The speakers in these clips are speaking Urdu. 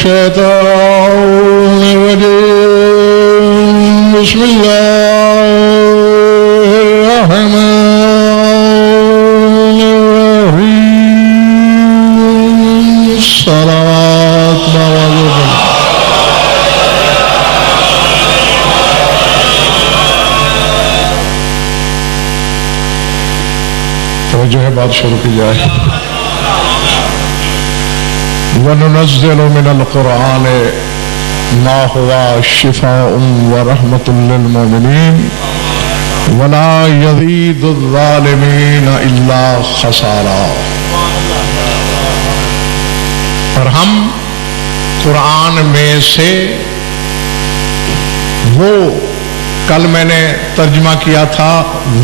الشيطان الرجيم بسم الله الرحمن الرحيم الصلاة والسلام. توجہ ہے، بات شروع کی جائے. وَنُنَزِّلُ مِنَ الْقُرْآنِ مَا هُوَ شِفَاءٌ وَرَحْمَةٌ لِّلْمُؤْمِنِينَ وَلَا يَزِيدُ الظَّالِمِينَ إِلَّا خَسَارًا. اور ہم قرآن میں سے وہ، کل میں نے ترجمہ کیا تھا،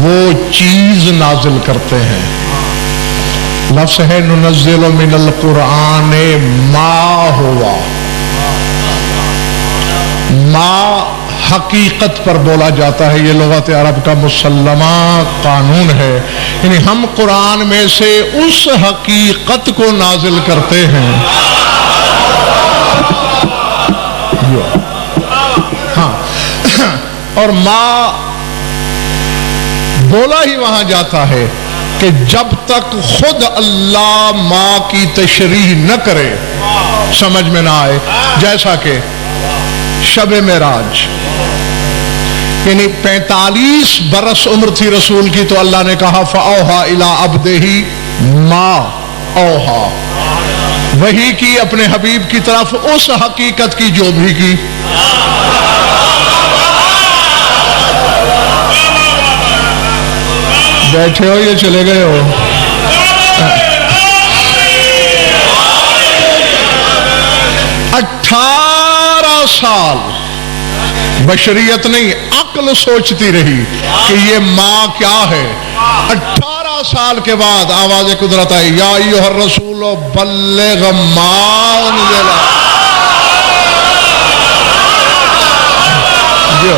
وہ چیز نازل کرتے ہیں. لفظ ہے ننزل من القرآن ما ہوا. ما حقیقت پر بولا جاتا ہے، یہ لغت عرب کا مسلمہ قانون ہے. یعنی ہم قرآن میں سے اس حقیقت کو نازل کرتے ہیں. ہاں، اور ما بولا ہی وہاں جاتا ہے کہ جب تک خود اللہ ماں کی تشریح نہ کرے سمجھ میں نہ آئے. جیسا کہ شب معراج، یعنی 45 برس عمر تھی رسول کی، تو اللہ نے کہا فَأَوْحَى إِلَىٰ عَبْدِهِ مَا أَوْحَى، وحی کی اپنے حبیب کی طرف اس حقیقت کی جو بھی کی. بیٹھے ہو یہ چلے گئے ہو؟ 18 سال بشریت نہیں، عقل سوچتی رہی کہ یہ ماں کیا ہے. 18 سال کے بعد آواز قدرت آئی، یا ایھا الرسول بلغ ما انزل. جو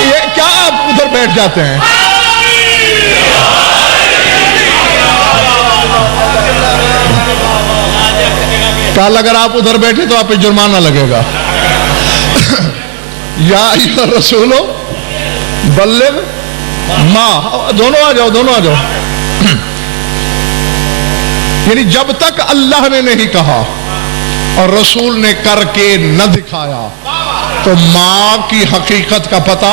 یہ کیا آپ ادھر بیٹھ جاتے ہیں؟ کل اگر آپ ادھر بیٹھے تو آپ پہ جرمانہ لگے گا. یا ایھا الرسول بلغ ما، دونوں آ جاؤ، دونوں آ جاؤ. یعنی جب تک اللہ نے نہیں کہا اور رسول نے کر کے نہ دکھایا تو ماں کی حقیقت کا پتہ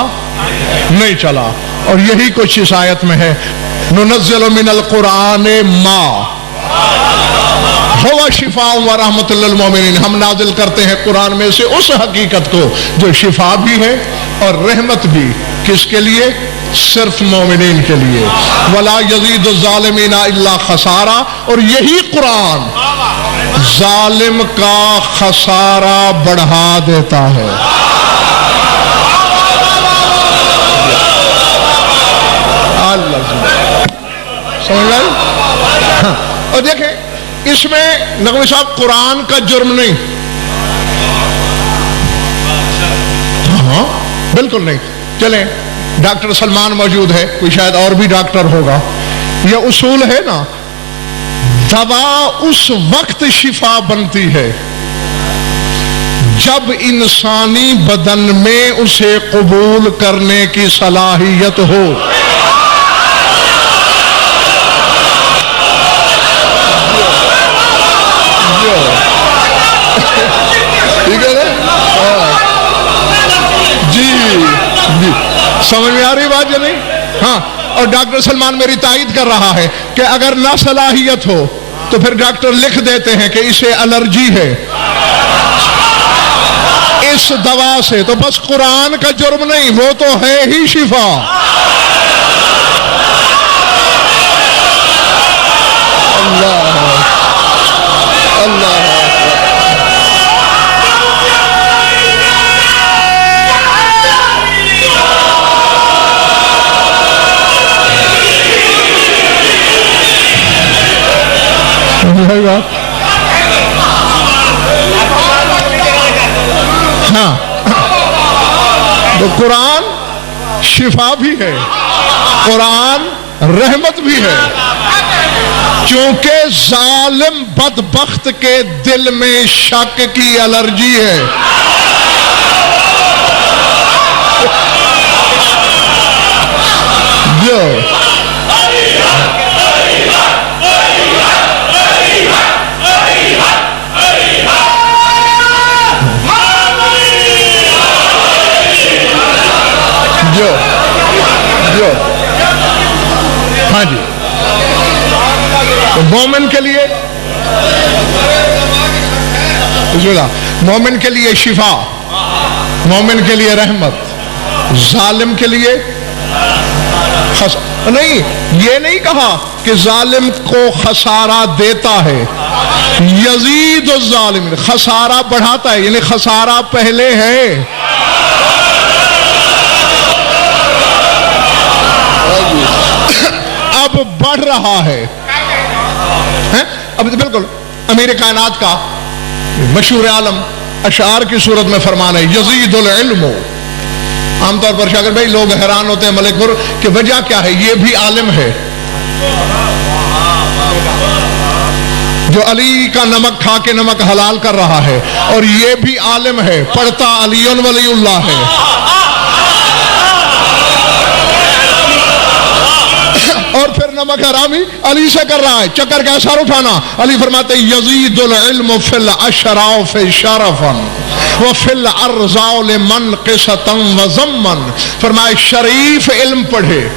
نہیں چلا. اور یہی کچھ اس آیت میں ہے، ننزل من القرآن ما هو شفاء ورحمۃ للمؤمنین. ہم نازل کرتے ہیں قرآن میں سے اس حقیقت کو جو شفا بھی ہے اور رحمت بھی. کس کے لیے؟ صرف مومنین کے لیے. ولا یزید الظالمین الا خسارا. اور یہی قرآن ظالم کا خسارہ بڑھا دیتا ہے. سمجھ لائے؟ اور دیکھیں اس میں نقوی صاحب قرآن کا جرم نہیں. ہاں بالکل نہیں. چلیں ڈاکٹر سلمان موجود ہے، کوئی شاید اور بھی ڈاکٹر ہوگا. یہ اصول ہے نا، دوا اس وقت شفا بنتی ہے جب انسانی بدن میں اسے قبول کرنے کی صلاحیت ہو. ٹھیک ہے نا؟ جی سمجھ میں آ رہی بات یا نہیں؟ ہاں. اور ڈاکٹر سلمان میری تائید کر رہا ہے کہ اگر نہ صلاحیت ہو تو پھر ڈاکٹر لکھ دیتے ہیں کہ اسے الرجی ہے اس دوا سے. تو بس قرآن کا جرم نہیں، وہ تو ہے ہی شفا. اللہ اللہ ہاں. تو قرآن شفا بھی ہے، قرآن رحمت بھی ہے، چونکہ ظالم بدبخت کے دل میں شک کی الرجی ہے۔ جو ہاں جی، تو مومن کے لیے مومن کے لیے شفا، مومن کے لیے رحمت، ظالم کے لیے نہیں، یہ نہیں کہا کہ ظالم کو خسارہ دیتا ہے، یزید الظالم، خسارہ بڑھاتا ہے، یعنی خسارہ پہلے ہے۔ اب بڑھ رہا ہے۔ اب بالکل امیر کائنات کا مشہور عالم اشعار کی صورت میں فرمان ہے یزید العلم۔ عام طور پر شاگرد بھائی لوگ حیران ہوتے ہیں ملک پور کہ وجہ کیا ہے، یہ بھی عالم ہے جو علی کا نمک کھا کے نمک حلال کر رہا ہے، اور یہ بھی عالم ہے پڑھتا علی ولی اللہ ہے، اور پھر نمک حرامی علی سے کر رہا ہے، چکر کیسا اٹھانا۔ علی فرماتے یزید العلم فی الاشراف شرفا وفی الارزال منقصتا وضما، فرمائے شریف علم پڑھے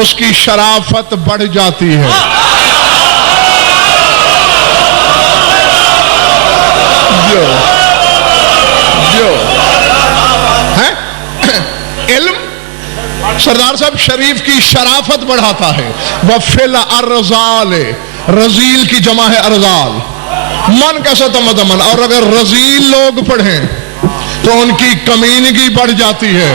اس کی شرافت بڑھ جاتی ہے۔ علم سردار صاحب شریف کی شرافت بڑھاتا ہے۔ وفی الارزال، رزیل کی جمع ہے ارزال، من کیسا تمدمن، اور اگر رزیل لوگ پڑھیں تو ان کی کمینگی بڑھ جاتی ہے۔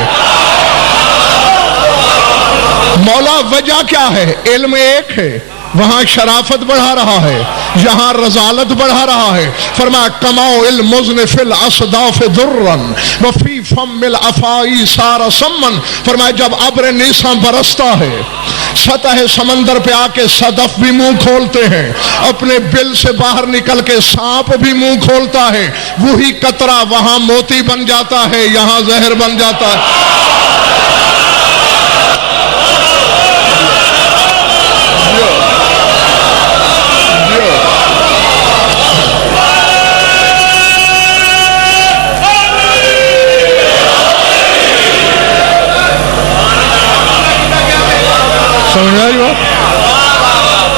مولا وجہ کیا ہے؟ علم ایک ہے، وہاں شرافت بڑھا رہا ہے، یہاں رزالت بڑھا رہا ہے۔ فرمایا کماؤ المزن فی الاصداف درن وفی فم الافائی سار سمن، فرمایا جب ابر نیساں برستا ہے سطح سمندر پہ آ کے صدف بھی منہ کھولتے ہیں، اپنے بل سے باہر نکل کے سانپ بھی منہ کھولتا ہے، وہی قطرہ وہاں موتی بن جاتا ہے، یہاں زہر بن جاتا ہے۔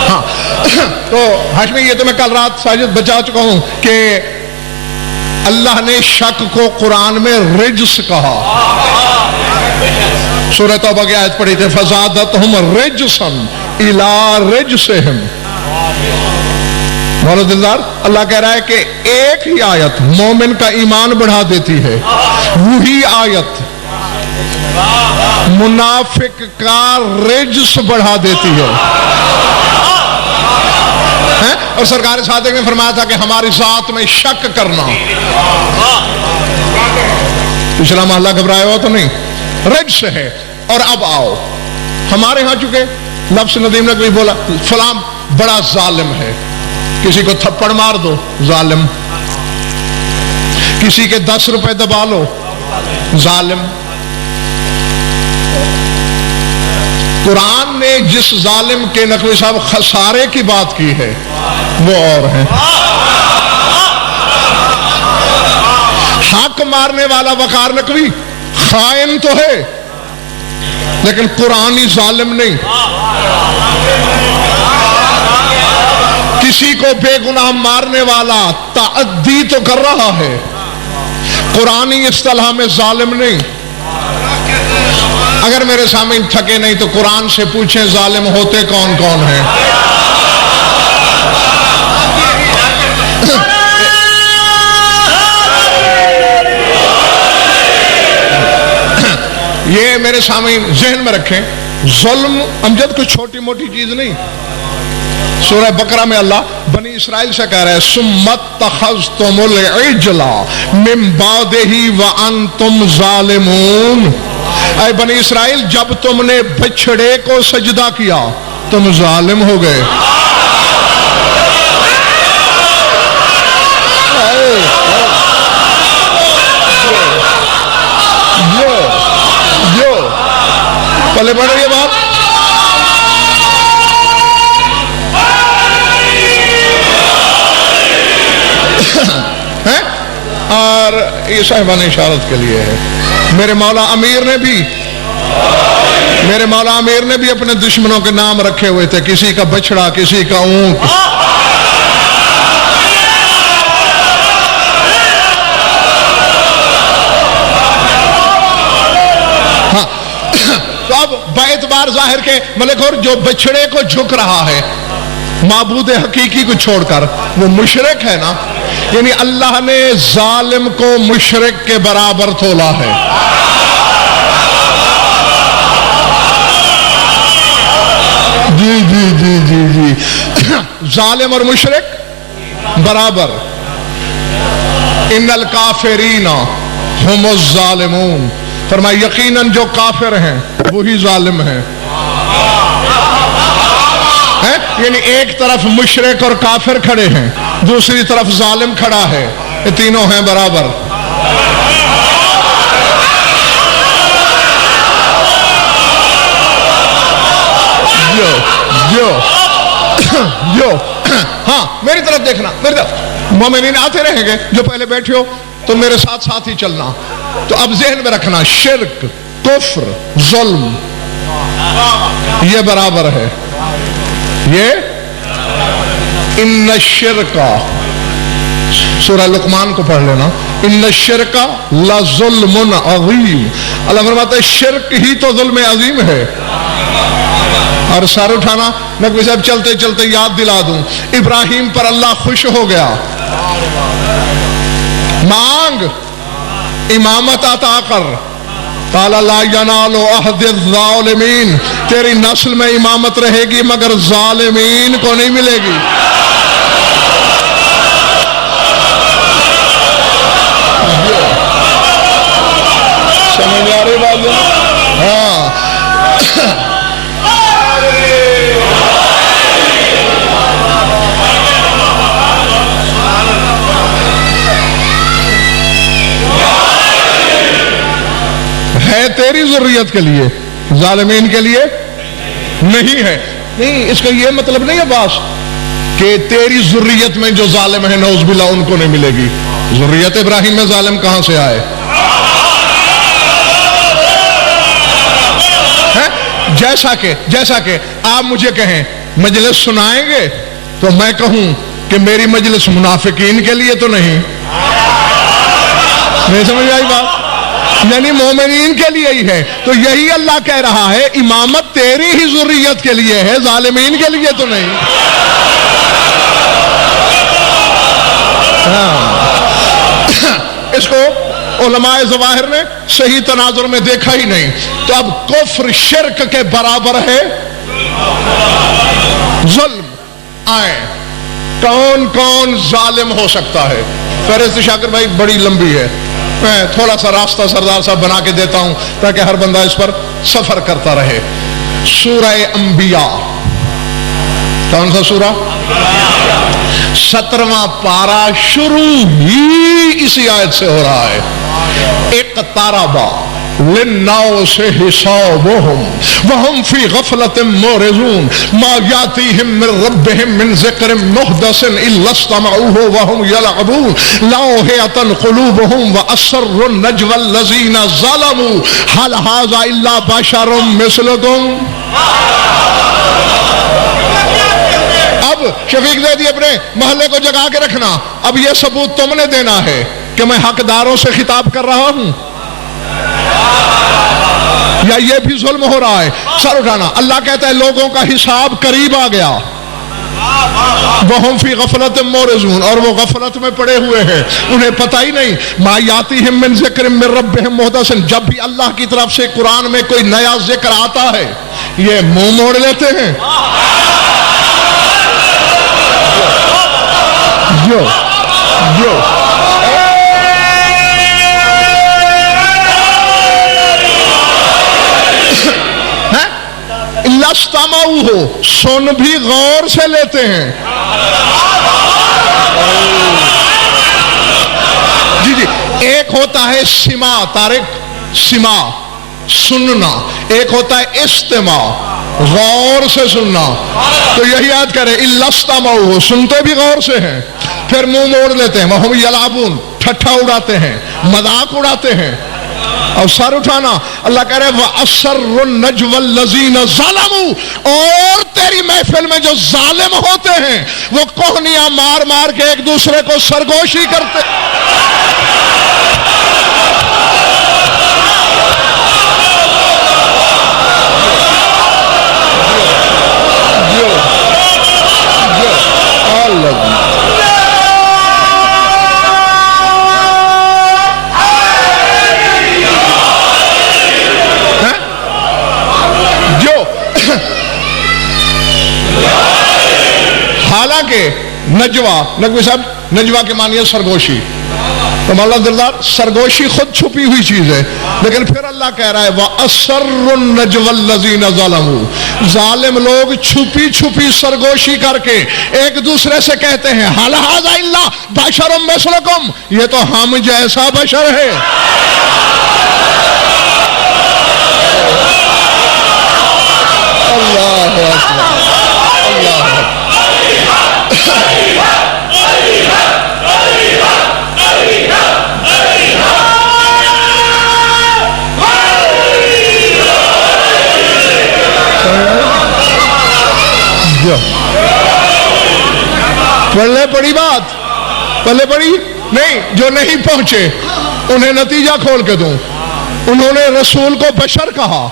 ہاں تو ہاشمی یہ تو میں کل رات ساجد بچا چکا ہوں کہ اللہ نے شک کو قرآن میں رجس کہا۔ سورہ توبہ کی آیت پڑھی تھے فزادتہم رجسا الی رجسہم۔ مولا دلدار اللہ کہہ رہا ہے کہ ایک ہی آیت مومن کا ایمان بڑھا دیتی ہے، وہی آیت منافق کا رجس بڑھا دیتی ہے۔ اور سرکار صادق نے فرمایا تھا کہ ہماری ذات میں شک کرنا، پچھلا محلہ گھبرایا ہوا تو نہیں، رجس ہے۔ اور اب آؤ ہمارے ہاں چکے لفظ ندیم نے کوئی بولا فلاں بڑا ظالم ہے، کسی کو تھپڑ مار دو ظالم، کسی کے 10 روپے دبا لو ظالم۔ قرآن نے جس ظالم کے نقوی صاحب خسارے کی بات کی ہے وہ اور ہے۔ حق مارنے والا وقار نقوی خائن تو ہے لیکن قرآنی ظالم نہیں۔ کسی کو بے گناہ مارنے والا تعدی تو کر رہا ہے، قرآنی اصطلاح میں ظالم نہیں۔ اگر میرے سامنے تھکے نہیں تو قرآن سے پوچھیں ظالم ہوتے کون کون ہیں۔ یہ میرے سامنے ذہن میں رکھیں، ظلم امجد کوئی چھوٹی موٹی چیز نہیں۔ سورہ بقرہ میں اللہ بنی اسرائیل سے کہہ رہے ہیں ثم اتخذتم العجل من بعدہ وانتم ظالمون، اے بنی اسرائیل جب تم نے بچھڑے کو سجدہ کیا تم ظالم ہو گئے. پہلے پڑھ رہی ہے بات. اور یہ صاحبان اشارت کے لیے ہے. میرے مولا امیر نے بھی اپنے دشمنوں کے نام رکھے ہوئے تھے. کسی کا بچڑا, کسی کا اونٹ. ہاں تو اب باعتبار ظاہر کے ملک اور جو بچڑے کو جھک رہا ہے معبود حقیقی کو چھوڑ کر وہ مشرک ہے نا. یعنی اللہ نے ظالم کو مشرک کے برابر تولا ہے. جی جی جی جی جی ظالم اور مشرک برابر. ان الکافرین هم الظالمون. فرمایا یقیناً جو کافر ہیں وہی ظالم ہیں. یعنی ایک طرف مشرک اور کافر کھڑے ہیں, دوسری طرف ظالم کھڑا ہے, یہ تینوں ہیں برابر. جو ہاں میری طرف دیکھنا, میری طرف. مومنین آتے رہیں گے, جو پہلے بیٹھے ہو تو میرے ساتھ ساتھ ہی چلنا. تو اب ذہن میں رکھنا شرک, کفر, ظلم یہ برابر ہے. یہ ان الشرک, سورہ لقمان کو پڑھ لینا, ان الشرک لظلم عظیم. اللہ فرماتا ہے شرک ہی تو ظلم عظیم ہے. اور سر اٹھانا, نقوی صاحب چلتے چلتے یاد دلا دوں, ابراہیم پر اللہ خوش ہو گیا. مانگ امامت عطا کر. قال لا ینال عہد الظالمین. تیری نسل میں امامت رہے گی مگر ظالمین کو نہیں ملے گی. سمجھ آ رہی بات؟ ہاں ہے تیری ضروریت کے لیے, ظالمین کے لیے نہیں ہے. نہیں, اس کا یہ مطلب نہیں ہے باس کہ تیری ضروریت میں جو ظالم ہے نعوذ باللہ ان کو نہیں ملے گی. ضروریت ابراہیم میں ظالم کہاں سے آئے؟ جیسا کہ آپ مجھے کہیں مجلس سنائیں گے تو میں کہوں کہ میری مجلس منافقین کے لیے تو نہیں سمجھ آئی بات؟ یعنی مومنین کے لیے ہی ہے. تو یہی اللہ کہہ رہا ہے امامت تیری ہی ضروریت کے لیے ہے, ظالمین کے لیے تو نہیں. اس کو علماء ظواہر نے صحیح تناظر میں دیکھا ہی نہیں. تو اب کفر شرک کے برابر ہے ظلم. آئے کون کون ظالم ہو سکتا ہے؟ فہرست شاکر بھائی بڑی لمبی ہے, میں تھوڑا سا راستہ سردار صاحب بنا کے دیتا ہوں تاکہ ہر بندہ اس پر سفر کرتا رہے. سورہ انبیاء, کون سا سورہ؟ 17واں پارہ شروع ہی اسی آیت سے ہو رہا ہے. اقترب للناس حسابهم وهم في غفلة معرضون ما يأتيهم من ربهم من ذكر محدث إلا استمعوه وهم يلعبون لاهية قلوبهم وأسروا النجوى الذين ظلموا هل هذا إلا بشر مثلكم. اب شفیق زیدی اپنے محلے کو جگا کے رکھنا. اب یہ ثبوت تم نے دینا ہے کہ میں حقداروں سے خطاب کر رہا ہوں یا یہ بھی ظلم ہو رہا ہے. سر اٹھانا. اللہ کہتا ہے لوگوں کا حساب قریب آ گیا. وَهُمْ فِي غَفْلَةٍ مُعْرِضُونَ, اور وہ غفلت میں پڑے ہوئے ہیں, انہیں پتہ ہی نہیں. مَا يَأْتِيهِم مِّن ذِكْرٍ مِّن رَبِّهِم مُحْدَثٍ, جب بھی اللہ کی طرف سے قرآن میں کوئی نیا ذکر آتا ہے یہ منہ موڑ لیتے ہیں. جو لستمعوا ہو، سن بھی غور سے لیتے ہیں. جی جی، ایک ہوتا ہے سما، طارق، سما سننا، ایک ہوتا ہے استماع غور سے سننا. تو یہی یاد کریں، لستمعوا، سنتے بھی غور سے ہیں، پھر منہ موڑ لیتے ہیں. وَهُمْ يَلْعَبُونَ، ٹھٹھا اڑاتے ہیں، مذاق اڑاتے ہیں اور سر اٹھانا. اللہ کہہ رہے وَأَسَرُّ النَّجْوَى الَّذِينَ ظَلَمُوا، اور تیری محفل میں جو ظالم ہوتے ہیں وہ کوہنیاں مار مار کے ایک دوسرے کو سرگوشی کرتے. حالانکہ نجوہ، نقوی صاحب، نجوہ کے معنی ہے سرگوشی. تو مولانا دلدار، سرگوشی خود چھپی ہوئی چیز ہے، لیکن پھر اللہ کہہ رہا ہے وَأَسَرُّ النَّجْوَى الَّذِينَ ظَلَمُوا، ظالم لوگ چھپی چھپی سرگوشی کر کے ایک دوسرے سے کہتے ہیں هَلْ هَذَا إِلَّا بَشَرٌ مِثْلُكُمْ، یہ تو ہم جیسا بشر ہے. اللہ اکبر، اللہ اکبر. پڑھنے پڑی بات، پہلے پڑھی نہیں. جو نہیں پہنچے انہیں نتیجہ کھول کے دوں. انہوں نے رسول کو بشر کہا.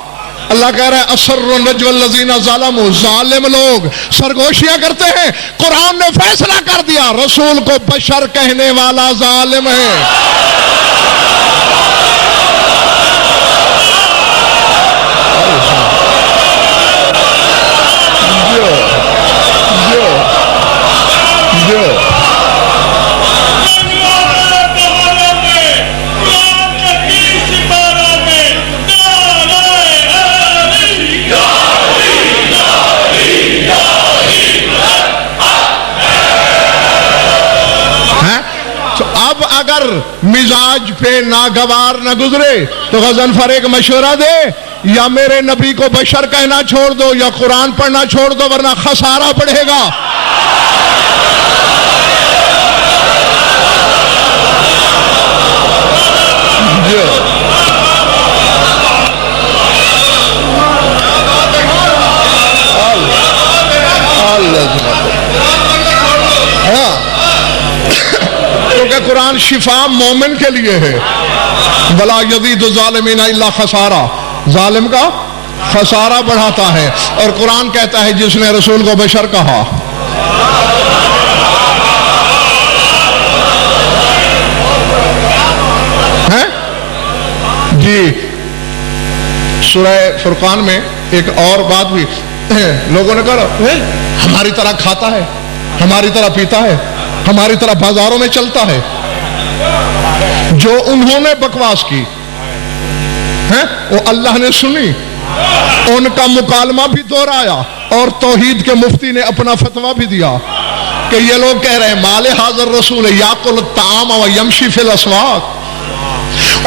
اللہ کہہ رہا ہے اَسَرُّ النَّجْوَى الَّذِينَ ظَلَمُوا، ظالم لوگ سرگوشیاں کرتے ہیں. قرآن نے فیصلہ کر دیا رسول کو بشر کہنے والا ظالم ہے. اگر مزاج پہ ناگوار نہ گزرے تو غضنفر ایک مشورہ دے، یا میرے نبی کو بشر کہنا چھوڑ دو یا قرآن پڑھنا چھوڑ دو، ورنہ خسارہ پڑے گا. قرآن شفا مومن کے لیے ہے. وَلَا يَزِيدُ الظَّالِمِينَ إِلَّا خَسَارًا، ظالم کا خسارہ بڑھاتا ہے. اور قرآن کہتا ہے جس نے رسول کو بشر کہا، جی سورہ فرقان میں ایک اور بات بھی لوگوں نے کہا ہماری طرح کھاتا ہے، ہماری طرح پیتا ہے، ہماری طرح بازاروں میں چلتا ہے. جو انہوں نے بکواس کی وہ اللہ نے سنی، ان کا مکالمہ بھی دہرایا، اور توحید کے مفتی نے اپنا فتویٰ بھی دیا کہ یہ لوگ کہہ رہے ہیں مال حاضر رسول یاکل الطعام و یمشی فی الاسواق،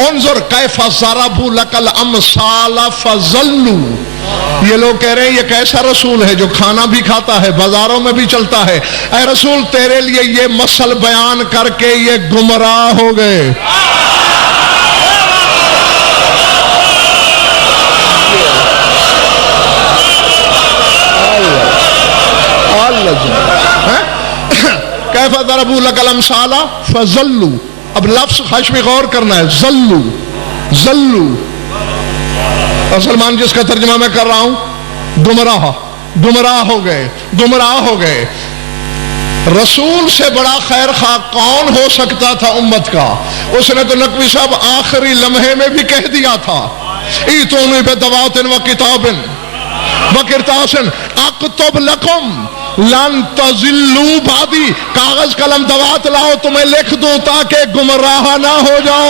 انظر کیف ضربوا لک الامثال فضلوا. یہ لوگ کہہ رہے ہیں یہ کیسا رسول ہے جو کھانا بھی کھاتا ہے، بازاروں میں بھی چلتا ہے. اے رسول تیرے لیے یہ مثل بیان کر کے یہ گمراہ ہو گئے. کیف ضربوا لک الامثال فضلوا. اب لفظ خشم غور کرنا ہے، ذلو ذلو، اور سلمان جس کا ترجمہ میں کر رہا ہوں گمراہ، گمراہ ہو گئے، گمراہ ہو گئے. رسول سے بڑا خیر خواہ کون ہو سکتا تھا امت کا؟ اس نے تو نقوی صاحب آخری لمحے میں بھی کہہ دیا تھا ایتونی بدوات و کتاب و کرتاس اکتب لکم لن تضلوا بعدی، کاغذ قلم دوات لاؤ تمہیں لکھ دوں تاکہ گمراہ نہ ہو جاؤ.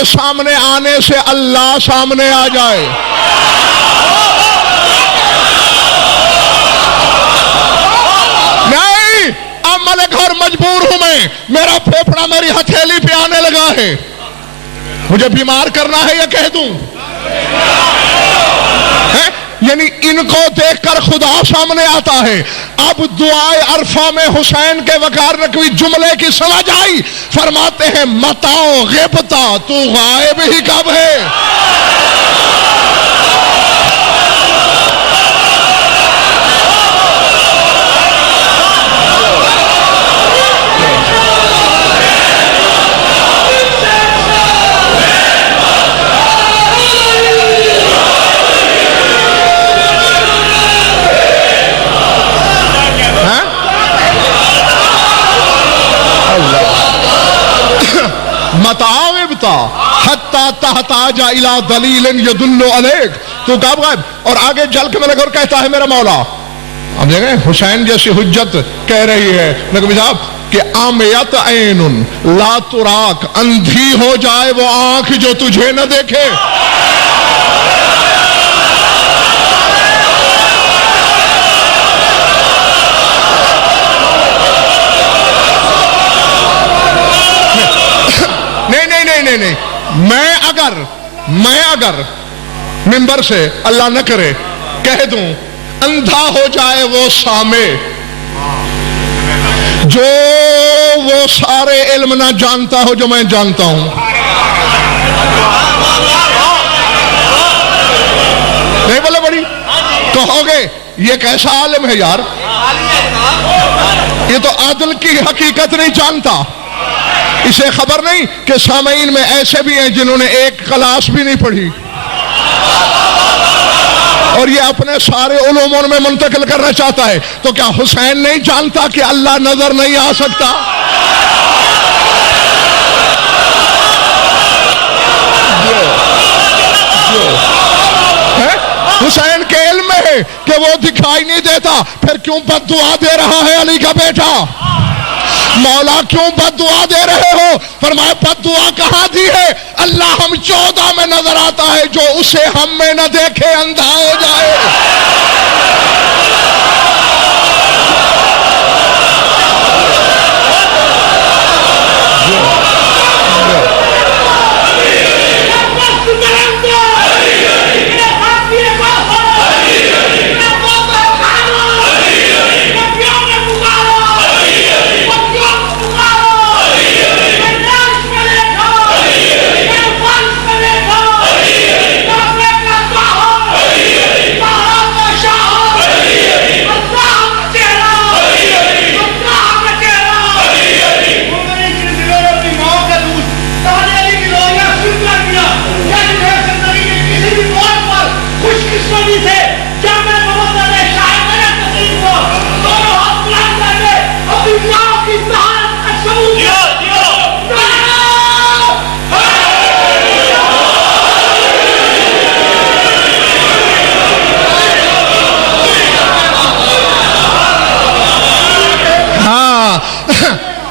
کے سامنے آنے سے اللہ سامنے آ جائے. نہیں، اب ملک اور مجبور ہوں میں، میرا پھیپھڑا میری ہتھیلی پہ آنے لگا ہے، مجھے بیمار کرنا ہے یا کہہ دوں؟ یعنی ان کو دیکھ کر خدا سامنے آتا ہے. اب دعائے عرفہ میں حسین کے وقار نقوی جملے کی سمجھ آئی. فرماتے ہیں متاؤ غیبتا، تو غائب ہی کب ہے؟ متعاوبتا حتی تحتاج الی دلیل یدل علیک، تو کب غائب؟ اور آگے جل کے ملک اور کہتا ہے میرا مولا. اب دیکھیں حسین جیسی حجت کہہ رہی ہے نقوی صاحب کہ عامیت عین لا تراک، اندھی ہو جائے وہ آنکھ جو تجھے نہ دیکھے. نہیں، میں اگر منبر سے اللہ نہ کرے کہہ دوں اندھا ہو جائے وہ سامع جو وہ سارے علم نہ جانتا ہو جو میں جانتا ہوں. نہیں بولے بڑی کہو گے یہ کیسا عالم ہے یار، یہ تو عدل کی حقیقت نہیں جانتا. اسے خبر نہیں کہ سامعین میں ایسے بھی ہیں جنہوں نے ایک کلاس بھی نہیں پڑھی اور یہ اپنے سارے علوموں میں منتقل کرنا چاہتا ہے. تو کیا حسین نہیں جانتا کہ اللہ نظر نہیں آ سکتا؟ حسین کے علم میں ہے کہ وہ دکھائی نہیں دیتا، پھر کیوں بد دعا دے رہا ہے علی کا بیٹا؟ مولا کیوں بد دعا دے رہے ہو؟ فرمایا بد دعا کہاں دی ہے؟ اللہ ہم 14 میں نظر آتا ہے، جو اسے ہم میں نہ دیکھے اندھا ہو جائے.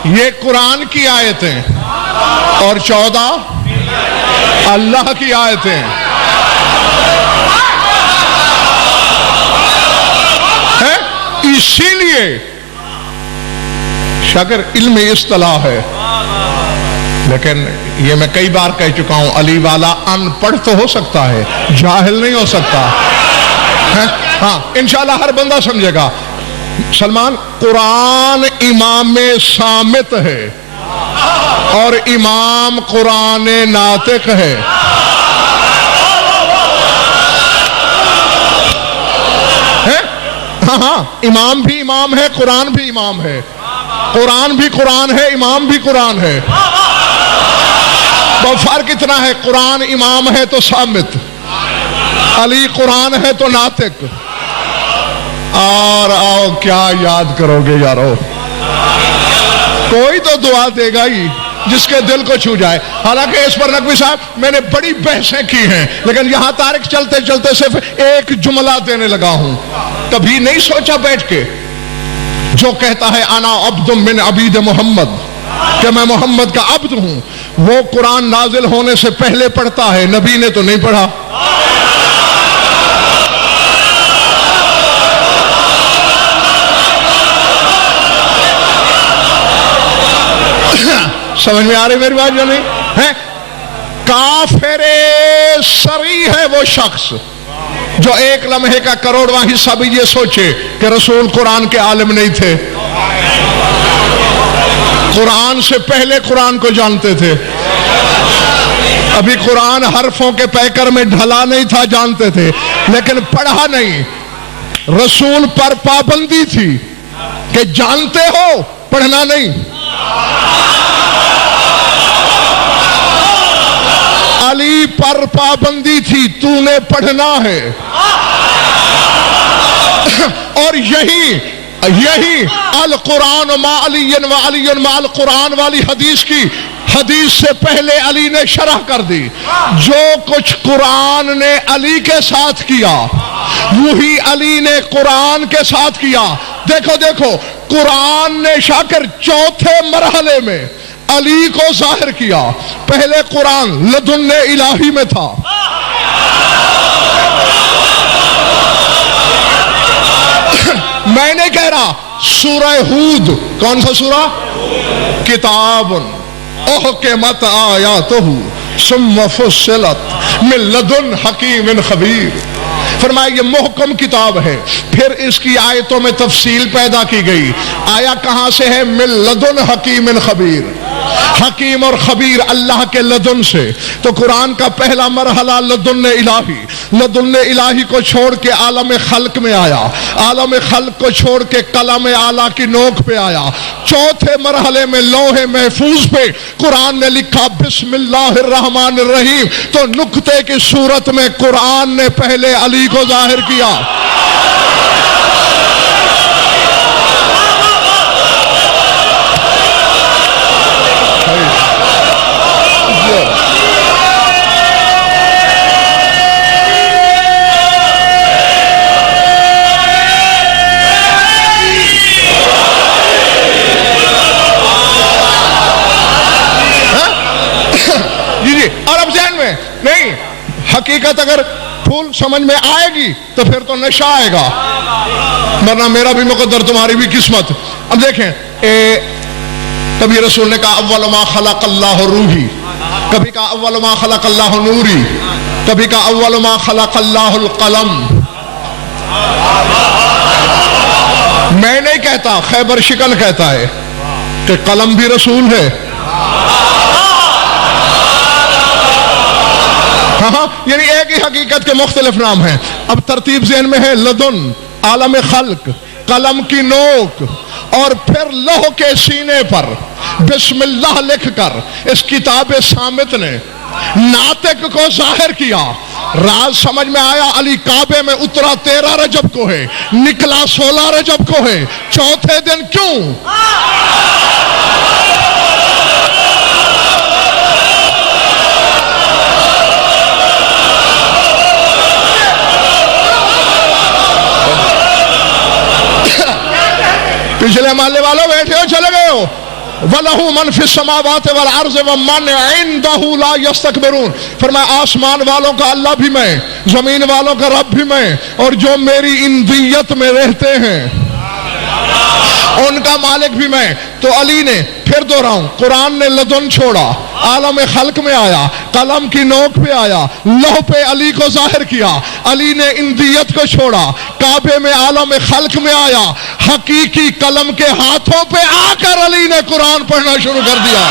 یہ قرآن کی آیتیں اور 14 اللہ کی آیتیں ہیں. اسی لیے شاکر علم اصطلاح ہے، لیکن یہ میں کئی بار کہہ چکا ہوں علی والا ان پڑھ تو ہو سکتا ہے، جاہل نہیں ہو سکتا. ہاں انشاءاللہ ہر بندہ سمجھے گا. سلمان، قرآن امام صامت ہے اور امام قرآن ناطق ہے. ہاں امام بھی امام ہے، قرآن بھی امام ہے. قرآن بھی قرآن ہے، امام بھی قرآن ہے. بہت فرق اتنا ہے، قرآن امام ہے تو صامت، علی قرآن ہے تو ناطق. اور آؤ کیا یاد کرو گے یارو؟ کوئی تو دعا دے گا ہی جس کے دل کو چھو جائے. حالانکہ اس پر نقوی صاحب میں نے بڑی بحثیں کی ہیں، لیکن یہاں تاریخ چلتے چلتے صرف ایک جملہ دینے لگا ہوں. کبھی نہیں سوچا بیٹھ کے جو کہتا ہے انا عبد من عبید محمد، کہ میں محمد کا عبد ہوں، وہ قرآن نازل ہونے سے پہلے پڑھتا ہے، نبی نے تو نہیں پڑھا۔ سمجھ میں آ رہی میری بات جو نہیں ہے؟ کافر صریح ہے وہ شخص جو ایک لمحے کا کروڑواں حصہ بھی یہ سوچے کہ رسول قرآن کے عالم نہیں تھے، قرآن سے پہلے قرآن کو جانتے تھے، ابھی قرآن حرفوں کے پیکر میں ڈھلا نہیں تھا، جانتے تھے لیکن پڑھا نہیں۔ رسول پر پابندی تھی کہ جانتے ہو پڑھنا نہیں، علی پر پابندی تھی تو نے پڑھنا ہے۔ اور یہی القرآن ما علی و علی ما القرآن والی حدیث سے پہلے علی نے شرح کر دی۔ جو کچھ قرآن نے علی کے ساتھ کیا وہی علی نے قرآن کے ساتھ کیا۔ دیکھو قرآن نے شاکر چوتھے مرحلے میں علی کو ظاہر کیا، پہلے قرآن لدن الہی میں تھا، میں نے کہہ رہا سورہ ہود، کون سا سورہ؟ کتاب احکمت آیاتہ ثم فصلت من لدن حکیم خبیر۔ فرمایا یہ محکم کتاب ہے، پھر اس کی آیتوں میں تفصیل پیدا کی گئی۔ آیا کہاں سے ہے؟ من لدن حکیم خبیر، حکیم اور خبیر اللہ کے لدن سے۔ تو قرآن کا پہلا مرحلہ لدن الہی، لدن الہی کو چھوڑ کے عالم خلق میں آیا، عالم خلق کو چھوڑ کے کلام اعلیٰ کی نوک پہ آیا۔ چوتھے مرحلے میں لوح محفوظ پہ قرآن نے لکھا بسم اللہ الرحمن الرحیم، تو نقطے کی صورت میں قرآن نے پہلے علی کو ظاہر کیا۔ اور اب ذہن میں نہیں، حقیقت اگر پھول سمجھ میں آئے گی تو پھر تو نشہ آئے گا، ورنہ میرا بھی مقدر تمہاری بھی قسمت۔ اب دیکھیں کبھی رسول نے کہا اول ما خلق اللہ روحی، کبھی کہا اول ما خلق اللہ نوری، کبھی کہا اول ما خلق اللہ القلم۔ میں نہیں کہتا، خیبر شکل کہتا ہے کہ قلم بھی رسول ہے۔ ہاں یعنی ایک ہی حقیقت کے مختلف نام ہیں۔ اب ترتیب ذہن میں ہے، لدن عالم خلق، قلم کی نوک، اور پھر لوح کے سینے پر بسم اللہ لکھ کر اس کتاب صامت نے ناطق کو ظاہر کیا۔ راز سمجھ میں آیا؟ علی کعبے میں اترا 13 رجب کو ہے، نکلا 16 رجب کو ہے، چوتھے دن کیوں؟ پچھلے محلے والوں بیٹھے ہو چلے گئے ہو؟ وَلَهُ مَنْ فِي السَّمَاوَاتِ وَالْأَرْضِ وَمَنْ عِنْدَهُ لَا يَسْتَكْبِرُونَ۔ فرمایا آسمان والوں کا اللہ بھی میں، زمین والوں کا رب بھی میں، اور جو میری اندیت میں رہتے ہیں ان کا مالک بھی میں۔ تو علی نے، پھر دوہراؤں، قرآن نے لدن چھوڑا، عالم خلق میں آیا، قلم کی نوک پہ آیا، لوح پہ علی کو ظاہر کیا، علی نے اندیت کو چھوڑا، کعبے میں عالم خلق میں آیا، حقیقی قلم کے ہاتھوں پہ آ کر علی نے قرآن پڑھنا شروع کر دیا۔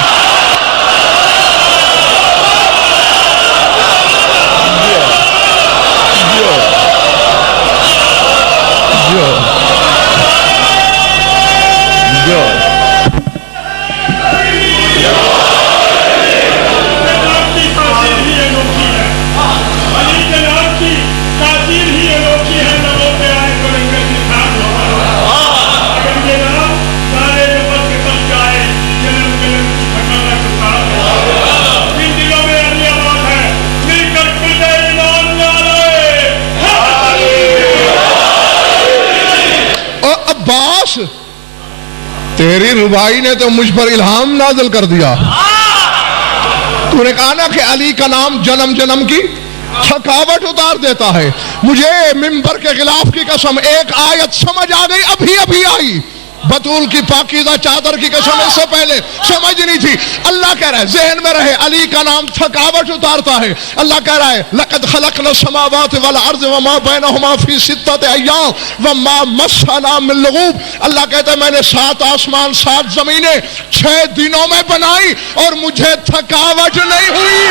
تیری ربائی نے تو مجھ پر الہام نازل کر دیا، انہوں نے کہا نا کہ علی کا نام جنم جنم کی تھکاوٹ اتار دیتا ہے. مجھے منبر کے غلاف کی قسم ایک آیت سمجھ آ گئی, ابھی آئی, بطول کی پاکیزہ چادر کی قسم, اس سے پہلے سمجھ نہیں تھی. اللہ کہہ رہا ہے ذہن میں رہے, علی کا نام تھکاوٹ اتارتا ہے. اللہ کہہ رہا ہے لَقَدْ خَلَقْنَا السَّمَاوَاتِ وَالْأَرْضَ وَمَا بَيْنَهُمَا فِي سِتَّةِ أَيَّامٍ وَمَا مَسَّنَا مِن لُغُوبٍ. اللہ کہتا ہے میں نے 7 آسمان 7 زمینیں 6 دنوں میں بنائی اور مجھے تھکاوٹ نہیں ہوئی.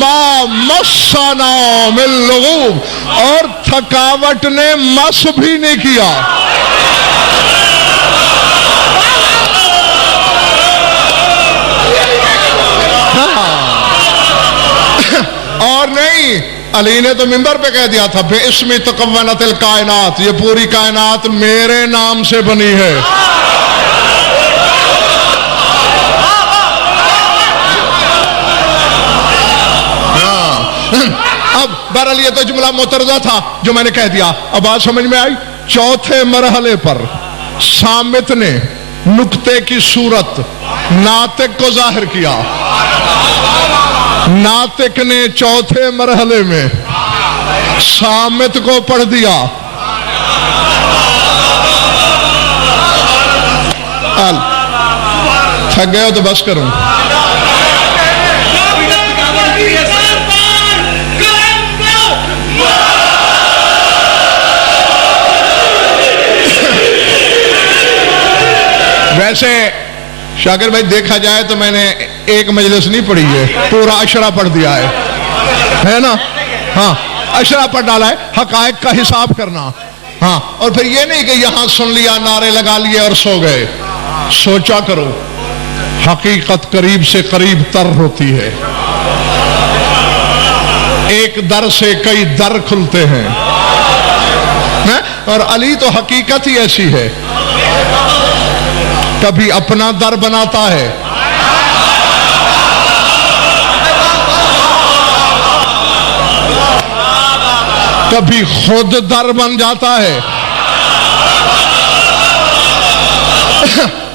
ما مسنا من لغوب, اور تھکاوٹ نے مس بھی نہیں کیا. اور نہیں, علی نے تو منبر پہ کہہ دیا تھا بِاسْمِ تَقَوَّنَتِ الْکائنات, یہ پوری کائنات میرے نام سے بنی ہے. اب بہرحال یہ تو جملہ معترضہ تھا جو میں نے کہہ دیا. اب بات سمجھ میں آئی. چوتھے مرحلے پر صامت نے نکتے کی صورت ناطق کو ظاہر کیا. ناطق نے چوتھے مرحلے میں صامت کو پڑھ دیا. تھک گئے ہو تو بس کروں. ویسے شاکر بھائی دیکھا جائے تو میں نے ایک مجلس نہیں پڑھی ہے, پورا اشرا پڑھ دیا ہے نا. ہاں اشرا پڑھ ڈالا ہے, حقائق کا حساب کرنا. ہاں اور پھر یہ نہیں کہ یہاں سن لیا, نعرے لگا لیے اور سو گئے. سوچا کرو, حقیقت قریب سے قریب تر ہوتی ہے. ایک در سے کئی در کھلتے ہیں, اور علی تو حقیقت ہی ایسی ہے. کبھی اپنا در بناتا ہے, کبھی خود در بن جاتا ہے.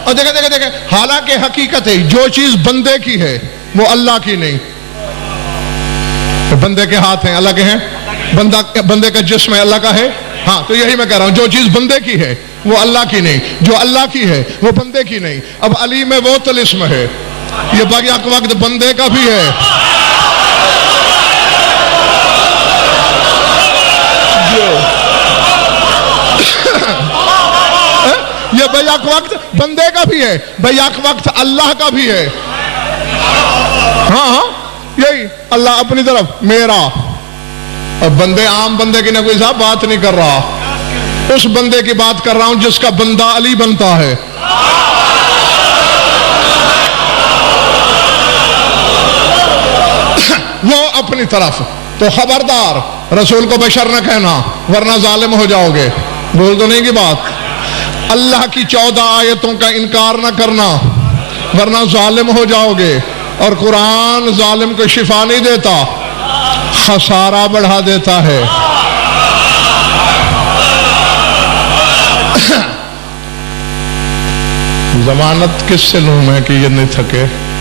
اور دیکھیں حالانکہ حقیقت ہے جو چیز بندے کی ہے وہ اللہ کی نہیں. بندے کے ہاتھ ہیں, اللہ کے ہیں. بندے کا جسم ہے, اللہ کا ہے. ہاں تو یہی میں کہہ رہا ہوں, جو چیز بندے کی ہے وہ اللہ کی نہیں, جو اللہ کی ہے وہ بندے کی نہیں. اب علی میں وہ طلسم ہے, یہ باقی وقت بندے کا بھی ہے. یہ بیک وقت بندے کا بھی ہے, بیک وقت اللہ کا بھی ہے. ہاں یہی اللہ اپنی طرف میرا, اور بندے عام بندے کی نہ کوئی صاحب بات نہیں کر رہا, اس بندے کی بات کر رہا ہوں جس کا بندہ علی بنتا ہے. وہ اپنی طرف. تو خبردار رسول کو بشر نہ کہنا ورنہ ظالم ہو جاؤ گے. بول تو نہیں کی بات. اللہ کی 14 آیتوں کا انکار نہ کرنا ورنہ ظالم ہو جاؤ گے. اور قرآن ظالم کو شفا نہیں دیتا, خسارہ بڑھا دیتا ہے. ضمانت کس سے لوں میں کہ یہ نہیں تھکے؟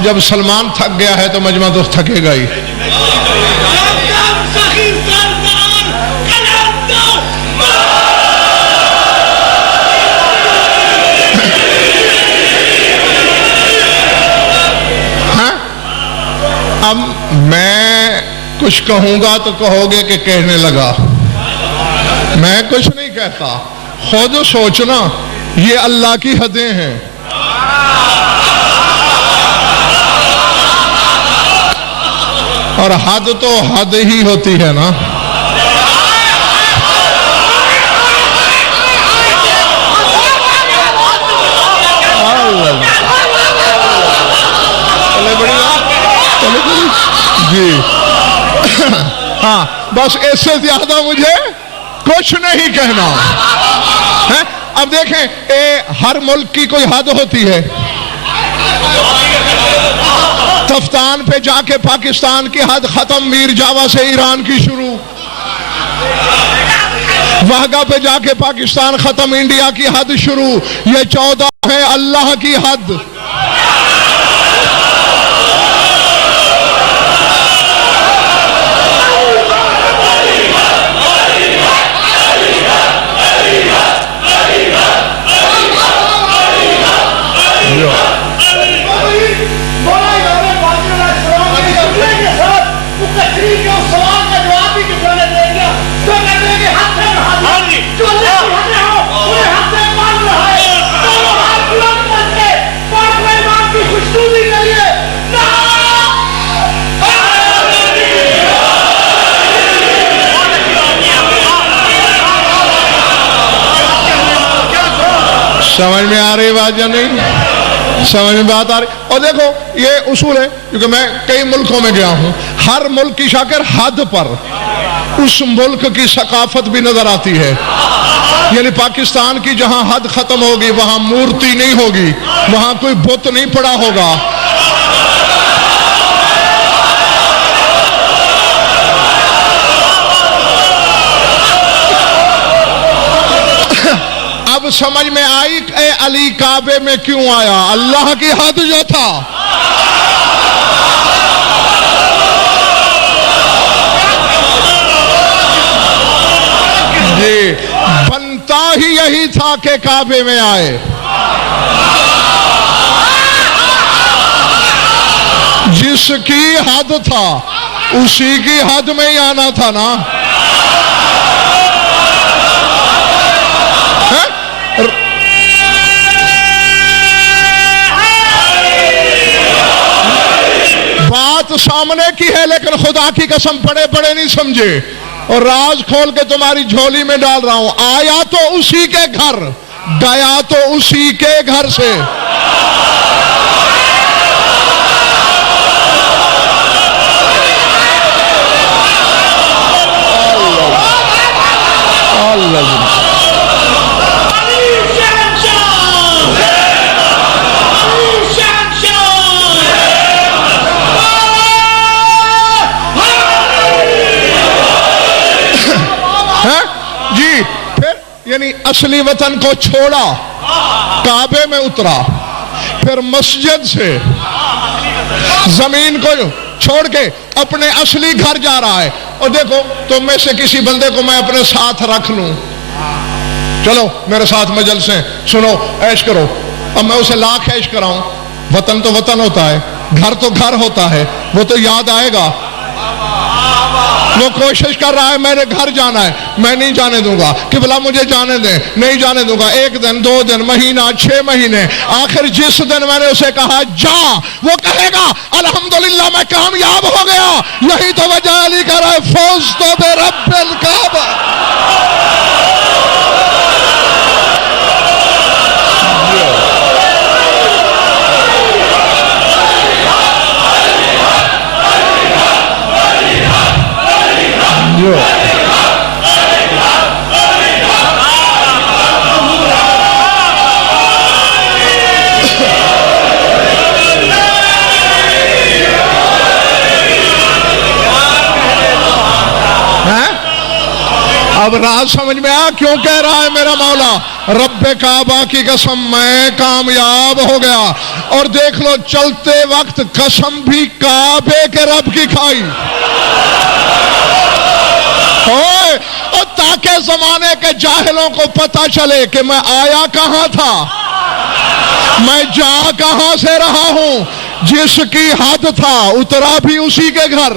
اب جب سلمان تھک گیا ہے تو مجمع تو تھکے گا ہی. اب میں کچھ کہوں گا تو کہو گے کہ کہنے لگا. میں کچھ نہیں کہتا، خود سوچنا، یہ اللہ کی حدیں ہیں. اور حد تو حد ہی ہوتی ہے نا. جی ہاں، بس اس سے زیادہ مجھے کچھ نہیں کہنا. اب دیکھیں، ہر ملک کی کوئی حد ہوتی ہے. تفتان پہ جا کے پاکستان کی حد ختم، میر جاوا سے ایران کی شروع. واہگہ پہ جا کے پاکستان ختم، انڈیا کی حد شروع. یہ 14 ہے اللہ کی حد. سمجھ میں آ رہی بات یا نہیں؟ سمجھ میں بات آ رہی؟ اور دیکھو یہ اصول ہے، کیونکہ میں کئی ملکوں میں گیا ہوں، ہر ملک کی شاکر حد پر اس ملک کی ثقافت بھی نظر آتی ہے. یعنی پاکستان کی جہاں حد ختم ہوگی وہاں مورتی نہیں ہوگی، وہاں کوئی بت نہیں پڑا ہوگا. اب سمجھ میں آئی اے علی کعبے میں کیوں آیا؟ اللہ کی حد جو تھا. جی بنتا ہی یہی تھا کہ کعبے میں آئے. جس کی حد تھا اسی کی حد میں ہی آنا تھا نا. بات سامنے کی ہے لیکن خدا کی قسم پڑے پڑے نہیں سمجھے. اور راز کھول کے تمہاری جھولی میں ڈال رہا ہوں. آیا تو اسی کے گھر، گیا تو اسی کے گھر سے. جی پھر یعنی اصلی وطن کو چھوڑا، کعبے میں اترا، پھر مسجد سے زمین کو چھوڑ کے اپنے اصلی گھر جا رہا ہے. اور دیکھو تم میں سے کسی بندے کو میں اپنے ساتھ رکھ لوں، چلو میرے ساتھ مجلسیں سنو، عیش کرو. اب میں اسے لاکھ عیش کراؤں. وطن تو وطن ہوتا ہے، گھر تو گھر ہوتا ہے، وہ تو یاد آئے گا. وہ کوشش کر رہا ہے میرے گھر جانا ہے، میں نہیں جانے دوں گا. کہ بلا مجھے جانے دیں، نہیں جانے دوں گا. 1 دن 2 دن مہینہ 6 مہینے، آخر جس دن میں نے اسے کہا جا، وہ کہے گا الحمدللہ میں کامیاب ہو گیا. یہی تو وجہ علی کہہ رہا ہے فوز تو بے رب الکعبہ. اب راز سمجھ میں آیا کیوں کہہ رہا ہے میرا مولا رب کعبہ کی قسم میں کامیاب ہو گیا. اور دیکھ لو چلتے وقت قسم بھی کعبے کے رب کی کھائی اور تاکہ زمانے کے جاہلوں کو پتہ چلے کہ میں آیا کہاں تھا, میں جا کہاں سے رہا ہوں. جس کی حد تھا اترا بھی اسی کے گھر,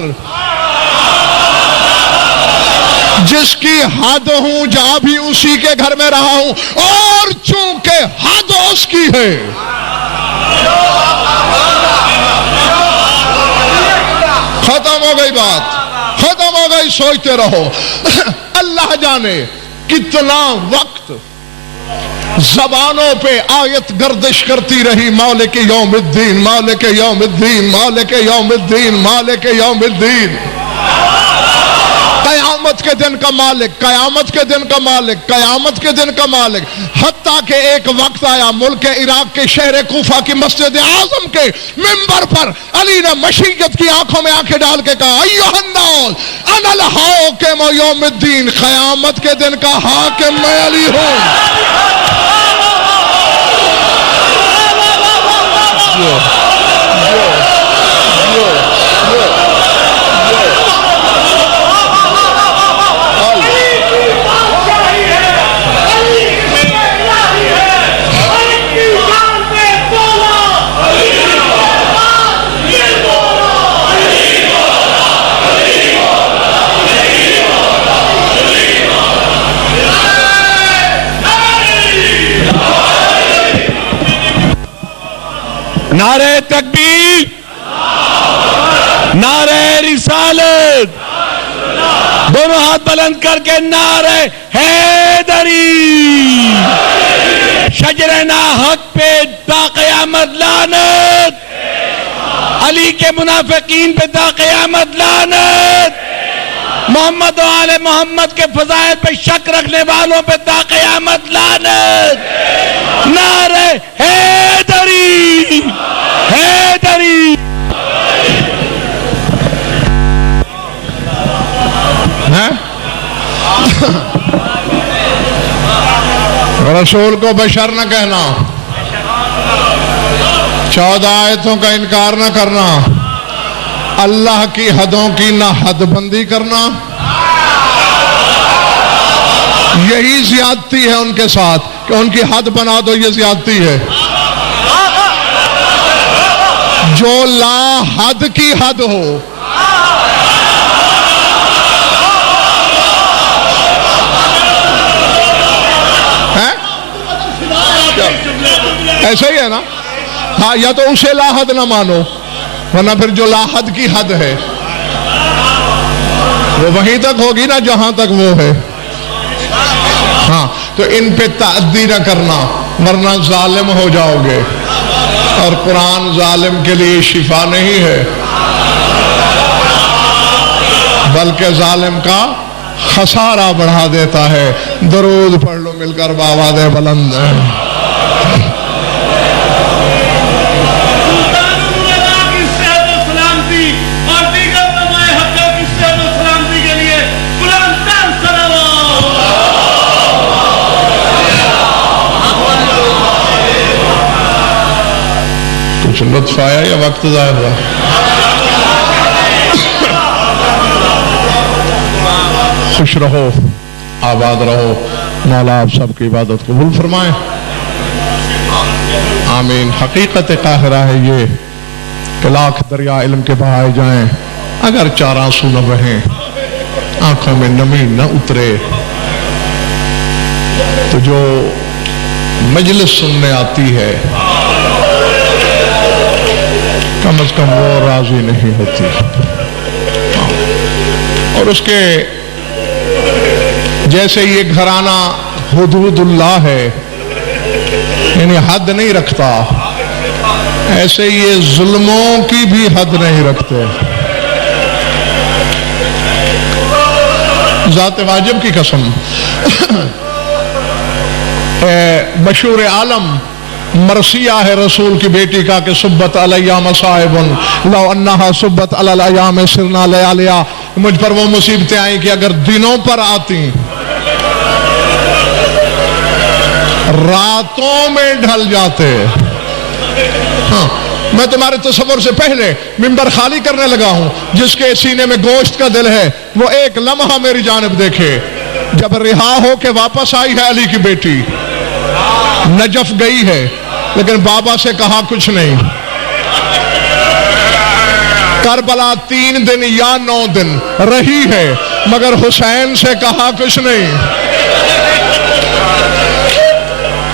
جس کی حد ہوں جا بھی اسی کے گھر میں رہا ہوں. اور چونکہ حد اس کی ہے ختم ہو گئی بات, ختم ہو گئی. سوچتے رہو اللہ جانے کتنا وقت زبانوں پہ آیت گردش کرتی رہی مالک یوم الدین, مالک یوم الدین, مالک یوم الدین, مالک یوم الدین. قیامت کے دن کا مالک, قیامت کے دن کا مالک, قیامت کے دن کا مالک. حتیٰ کہ ایک وقت آیا ملک عراق کے شہر کوفہ کی مسجد اعظم کے منبر پر علی نے مشیت کی آنکھوں میں آنکھیں ڈال کے کہا ایھا الناس انا الحاکم یوم الدین, قیامت کے دن کا حاکم میں علی ہوں. نعرہ تکبیر, نعرہ رسالت, دونوں ہاتھ بلند کر کے نعرہ حیدری. شجرنا حق پہ تا قیامت لعنت, علی کے منافقین پہ تا قیامت لعنت, محمد و آل محمد کے فضائل پہ شک رکھنے والوں پہ تا قیامت لعنت. نعرہ حیدری, حیدری. رسول کو بشر نہ کہنا, 14 آیتوں کا انکار نہ کرنا, اللہ کی حدوں کی نہ حد بندی کرنا, یہی زیادتی ہے ان کے ساتھ کہ ان کی حد بنا دو, یہ زیادتی ہے. جو لا حد کی حد ہو ایسا ہی ہے نا, ہاں یا تو اسے لا حد نہ مانو ورنہ پھر جو لا حد کی حد ہے وہ وہیں تک ہوگی نا جہاں تک وہ ہے. ہاں تو ان پہ تعدی نہ کرنا ورنہ ظالم ہو جاؤ گے, اور قرآن ظالم کے لیے شفا نہیں ہے بلکہ ظالم کا خسارہ بڑھا دیتا ہے. درود پڑھ لو مل کر بآواز بلند. کچھ لطف آیا یا وقت ضائع ہوا؟ خوش رہو, آباد رہو, مولا آپ سب کی عبادت قبول فرمائے, آمین. حقیقت قاہرہ ہے یہ کہ لاکھ دریا علم کے بہائے جائیں, اگر 4 آنسو نہ بہیں, آنکھوں میں نمی نہ اترے, تو جو مجلس سننے آتی ہے کم از کم وہ راضی نہیں ہوتی. اور اس کے جیسے یہ گھرانہ حدود اللہ ہے یعنی حد نہیں رکھتا, ایسے یہ ظلموں کی بھی حد نہیں رکھتے. ذات واجب کی قسم, مشہور عالم مرثیہ ہے رسول کی بیٹی کا کہ صبت علیہ مصائب لو انہا صبت علی الایام سرنا لیالیا, مجھ پر وہ مصیبتیں آئیں کہ اگر دنوں پر آتی راتوں میں ڈھل جاتے. ہاں میں تمہارے تصور سے پہلے ممبر خالی کرنے لگا ہوں. جس کے سینے میں گوشت کا دل ہے وہ ایک لمحہ میری جانب دیکھے. جب رہا ہو کے واپس آئی ہے علی کی بیٹی, نجف گئی ہے لیکن بابا سے کہا کچھ نہیں. کربلا 3 دن یا 9 دن رہی ہے مگر حسین سے کہا کچھ نہیں.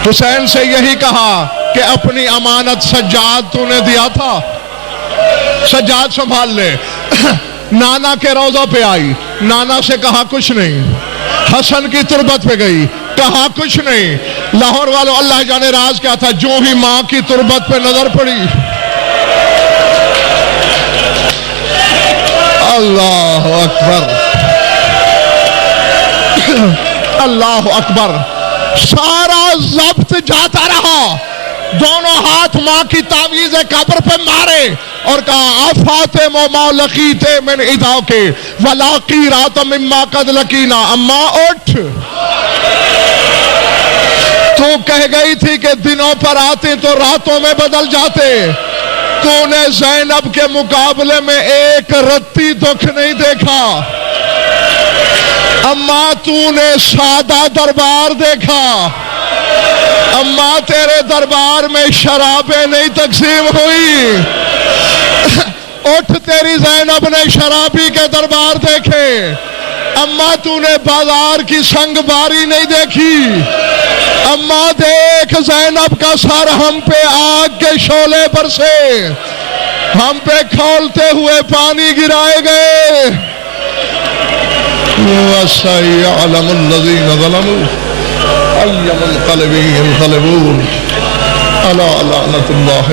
حسین سے یہی کہا کہ اپنی امانت سجاد تو نے دیا تھا, سجاد سنبھال لے. نانا کے روضہ پہ آئی, نانا سے کہا کچھ نہیں. حسن کی تربت پہ گئی, کہا کچھ نہیں. لاہور والوں اللہ جانے راز کیا تھا, جو ہی ماں کی تربت پہ نظر پڑی, اللہ اکبر اللہ اکبر, سارا ضبط جاتا رہا. دونوں ہاتھ ماں کی تعویذ قبر پہ مارے اور کہا افاتم ما لقیت من اداک ولاقی رات مما قد لقینا. اماں اٹھ, تو کہہ گئی تھی کہ دنوں پر آتے تو راتوں میں بدل جاتے. تو نے زینب کے مقابلے میں ایک رتی دکھ نہیں دیکھا. اماں تو نے سادہ دربار دیکھا. اماں تیرے دربار میں شرابیں نہیں تقسیم ہوئی. اٹھ, تیری زینب نے شرابی کے دربار دیکھے. اماں تو نے بازار کی سنگ باری نہیں دیکھی. اماں دیکھ, زینب کا سر ہم پہ آگ کے شعلے برسے, ہم پہ کھولتے ہوئے پانی گرائے گئے. وَسَيَعْلَمُ الَّذِينَ ظَلَمُوا أَيَّ مُنْقَلِبٍ يَنْقَلِبُونَ أَلَا لَعْنَةُ اللَّهِ